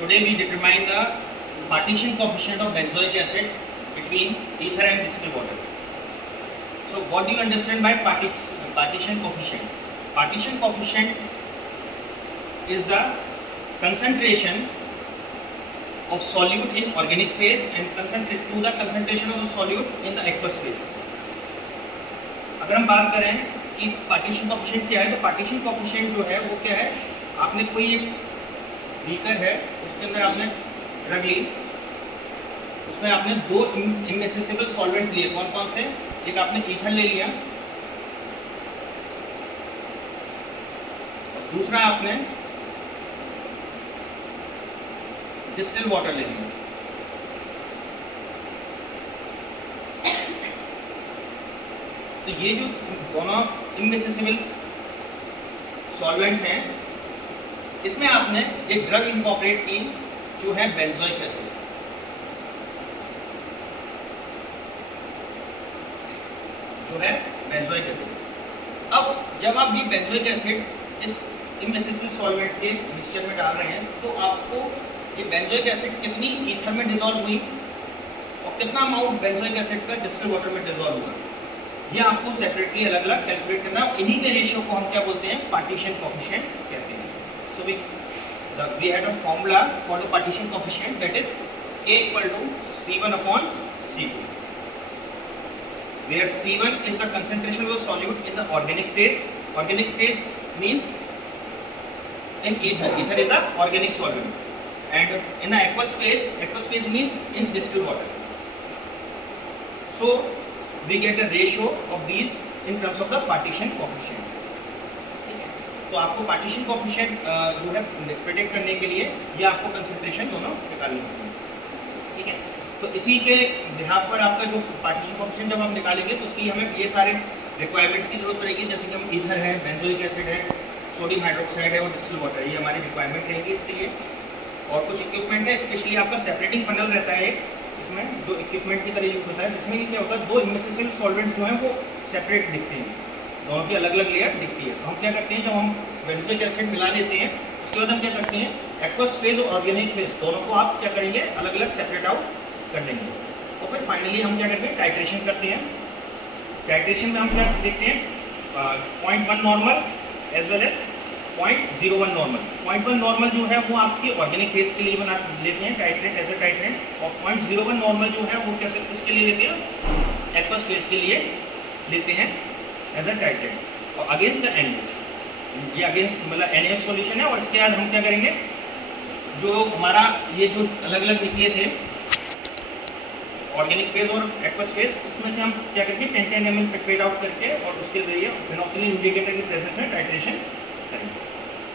Today we determine the partition coefficient of benzoic acid between ether and distilled water. So what do you understand by partition coefficient? Partition coefficient is the concentration of solute in organic phase and to the concentration of the solute in the aqueous phase. अगर हम बात करें कि partition coefficient क्या है, तो partition coefficient जो है वो क्या है, आपने कोई एक बीकर है, उसके अंदर आपने ड्रग ली, उसमें आपने दो इमिसेबल सॉल्वेंट्स लिए, कौन कौन से, एक आपने ईथर ले लिया, दूसरा आपने डिस्टिल वाटर ले लिया। तो ये जो दोनों इमिसेबल सॉल्वेंट्स हैं, इसमें आपने एक ड्रग इनकॉर्पोरेट की जो है बेंजोइक एसिड। जो है बेंजोइक एसिड। अब जब आप ये बेंजोइक एसिड इस इमिसेबल सॉल्वेंट के मिक्सचर में डाल रहे हैं, तो आपको ये बेंजोइक एसिड कितनी ईथर में डिसॉल्व हुई और कितना अमाउंट बेंजोइक एसिड का डिस्टिल्ड वाटर में डिसॉल्व हुआ, ये आपको सेपरेटली अलग अलग कैलकुलेट करना है। इन्हीं के रेशियो को हम क्या बोलते हैं, पार्टीशन कोएफिशिएंट कहते हैं। सो we had a formula for the partition coefficient, that is K equal to C1 upon C2, where C1 is the concentration of the solute in the organic phase. Organic phase means in ether. Ether is a organic solvent. And in the aqueous phase means in distilled water. So we get a ratio of these in terms of the partition coefficient. तो आपको partition coefficient जो है predict करने के लिए ये आपको concentration दोनों निकालनी होती है, ठीक है। तो इसी के बिहाफ पर आपका जो पार्टीशन कोएफिशिएंट जब आप निकालेंगे तो उसके लिए हमें ये सारे रिक्वायरमेंट्स की जरूरत पड़ेगी, जैसे कि हम ईथर है, बेंजोइक एसिड है, सोडियम हाइड्रोक्साइड है और डिस्टिल्ड वाटर, ये हमारी रिक्वायरमेंट रहेंगी इसके लिए। और कुछ इक्विपमेंट है, स्पेशली आपका सेपरेटिंग फनल रहता है एक, इसमें जो इक्विपमेंट की तरह यूज होता है, जिसमें क्या होता है, दो इमिसेबल सॉल्वेंट्स जो हैं वो सेपरेट दिखते हैं, दोनों की अलग अलग लेयर दिखती है। तो हम क्या करते हैं, जब हम बेंजोइक एसिड मिला लेते हैं, उसके बाद हम क्या करते हैं, एक्वस फेज और ऑर्गेनिक फेज दोनों को आप क्या करेंगे, अलग अलग सेपरेट आउट कर देंगे। और फिर फाइनली हम क्या करते हैं, टाइट्रेशन करते हैं। टाइट्रेशन में हम क्या देखते हैं, 0.1 normal as well as 0.01 normal. 0.1 normal जो है वो आपकी ऑर्गेनिक फेज के लिए बना लेते हैं टाइट्रेट एज ए टाइट्रेट, और 0.01 नॉर्मल जो है वो कैसे किसके लिए लेते हैं, एक्वस फेज के लिए लेते हैं एज अ टाइट्रेट। और अगेंस्ट द NaOH, ये अगेंस्ट मतलब NaOH सॉल्यूशन है। और इसके बाद हम क्या करेंगे, जो हमारा ये जो अलग अलग निकले थे ऑर्गेनिक फेज और एक्वस फेज, उसमें से हम क्या करेंगे, 10 ml पिपेट आउट करके और उसके जरिए फिनोक्सिलिन इंडिकेटर की प्रेजेंस में टाइट्रेशन करेंगे,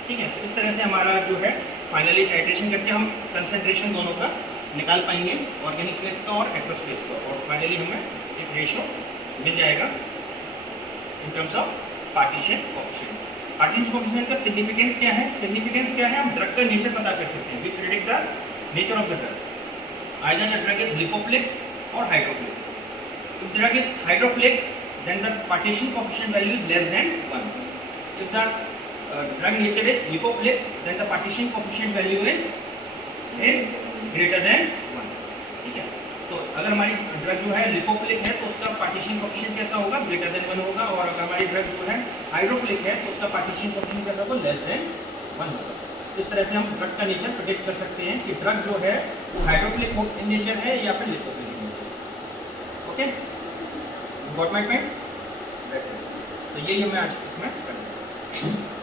ठीक है। तो इस तरह से हमारा जो है फाइनली टाइट्रेशन करके हम कंसंट्रेशन दोनों का निकाल पाएंगे, ऑर्गेनिक फेज का और एक्वस फेज का, और फाइनली हमें एक रेशियो मिल जाएगा in terms of partition coefficient. Partition coefficient का सिग्निफिकेंस क्या है, सिग्निफिकेंस क्या है, हम ड्रग का नेचर पता कर सकते हैं। We predict the nature of the drug, either the drug is lipophilic और hydrophilic. If drug is hydrophilic then the partition coefficient value is less than 1. If the drug nature is lipophilic, then the partition coefficient value is greater than 1, ठीक है। तो अगर हमारी drug जो है lipophilic है तो उसका पार्टीशन कोएफिशिएंट कैसा होगा, ग्रेटर देन 1 होगा, और अगर हमारी ड्रग जो है हाइड्रोफिलिक है तो उसका पार्टीशन कोएफिशिएंट कैसा होगा, लेस देन 1 होगा। इस तरह से हम ड्रग का नेचर प्रेडिक्ट कर सकते हैं कि ड्रग जो है वो हाइड्रोफिलिक इन नेचर है या फिर lipophilic in nature. Okay, got my point? That's it. तो यही हमें आज इसमें करना है।